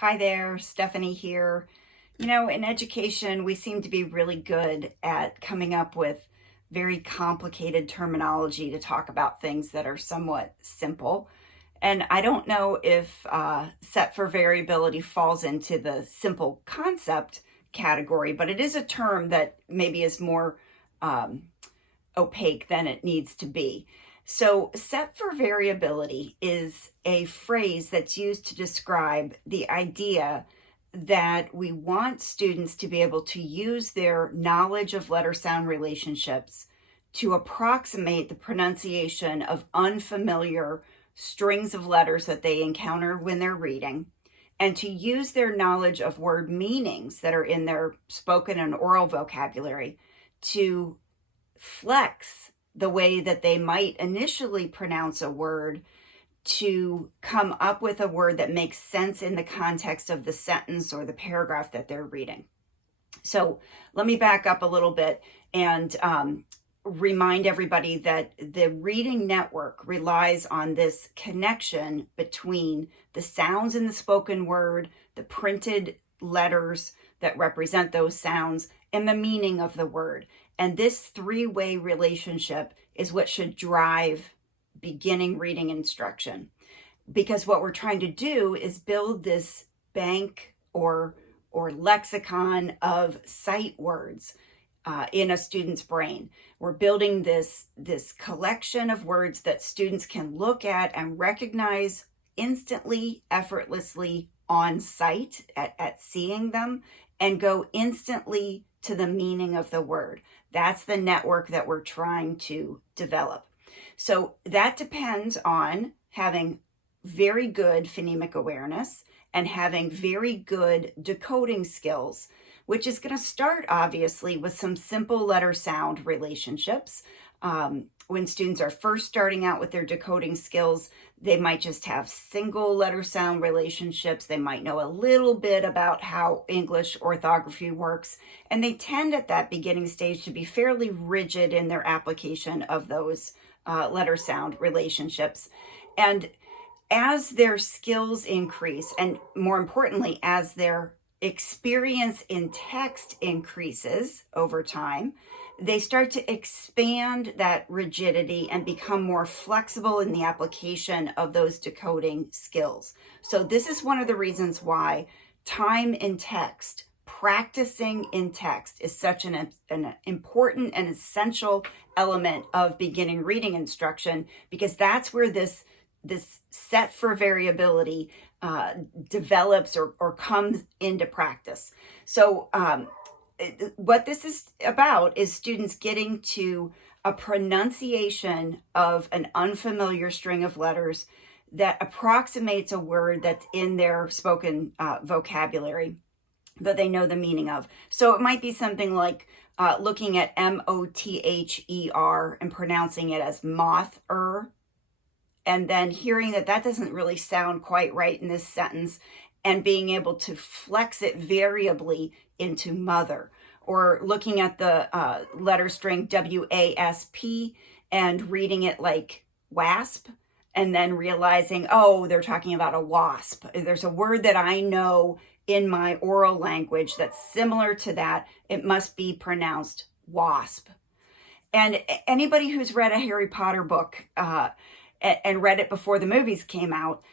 Hi there, Stephanie here. In education, we seem to be really good at coming up with very complicated terminology to talk about things that are somewhat simple. And I don't know if set for variability falls into the simple concept category, but it is a term that maybe is more um, opaque than it needs to be. So, set for variability is a phrase that's used to describe the idea that we want students to be able to use their knowledge of letter sound relationships to approximate the pronunciation of unfamiliar strings of letters that they encounter when they're reading, and to use their knowledge of word meanings that are in their spoken and oral vocabulary to flex the way that they might initially pronounce a word to come up with a word that makes sense in the context of the sentence or the paragraph that they're reading. So let me back up a little bit and remind everybody that the reading network relies on this connection between the sounds in the spoken word, the printed letters that represent those sounds, and the meaning of the word. And this three-way relationship is what should drive beginning reading instruction. Because what we're trying to do is build this bank or lexicon of sight words in a student's brain. We're building this collection of words that students can look at and recognize instantly, effortlessly on sight at seeing them, and go instantly to the meaning of the word. That's the network that we're trying to develop. So that depends on having very good phonemic awareness and having very good decoding skills, which is going to start obviously with some simple letter sound relationships. When students are first starting out with their decoding skills, they might just have single letter sound relationships. They might know a little bit about how English orthography works, and they tend at that beginning stage to be fairly rigid in their application of those letter sound relationships. And as their skills increase, and more importantly, as their experience in text increases over time, they start to expand that rigidity and become more flexible in the application of those decoding skills. So this is one of the reasons why time in text, practicing in text, is such an important and essential element of beginning reading instruction, because that's where this set for variability develops or comes into practice. So what this is about is students getting to a pronunciation of an unfamiliar string of letters that approximates a word that's in their spoken vocabulary that they know the meaning of. So it might be something like looking at mother and pronouncing it as moth-er, and then hearing that doesn't really sound quite right in this sentence, and being able to flex it variably into mother. Or looking at the letter string WASP and reading it like wasp, and then realizing, oh, they're talking about a wasp. There's a word that I know in my oral language that's similar to that. It must be pronounced wasp. And anybody who's read a Harry Potter book and read it before the movies came out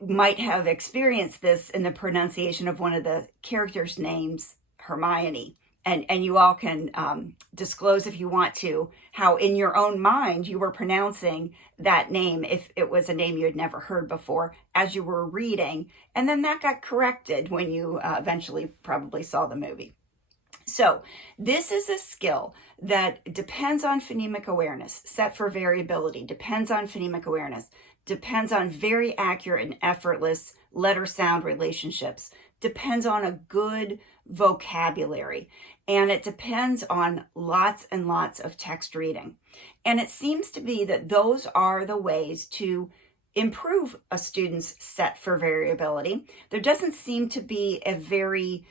might have experienced this in the pronunciation of one of the characters' names, Hermione. And you all can disclose, if you want to, how in your own mind you were pronouncing that name if it was a name you had never heard before as you were reading. And then that got corrected when you eventually probably saw the movie. So this is a skill that depends on phonemic awareness. Set for variability depends on phonemic awareness, depends on very accurate and effortless letter sound relationships, depends on a good vocabulary, and it depends on lots and lots of text reading. And it seems to be that those are the ways to improve a student's set for variability. There doesn't seem to be a very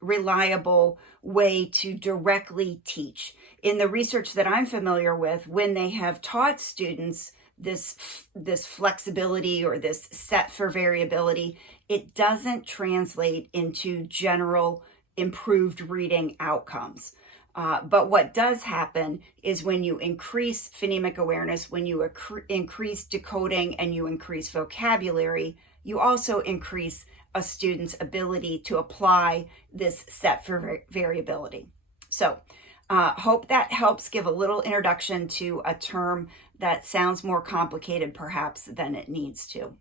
reliable way to directly teach. In the research that I'm familiar with, when they have taught students this flexibility or this set for variability, it doesn't translate into general improved reading outcomes. But what does happen is when you increase phonemic awareness, when you increase decoding and you increase vocabulary, you also increase a student's ability to apply this set for variability. So hope that helps give a little introduction to a term that sounds more complicated perhaps than it needs to.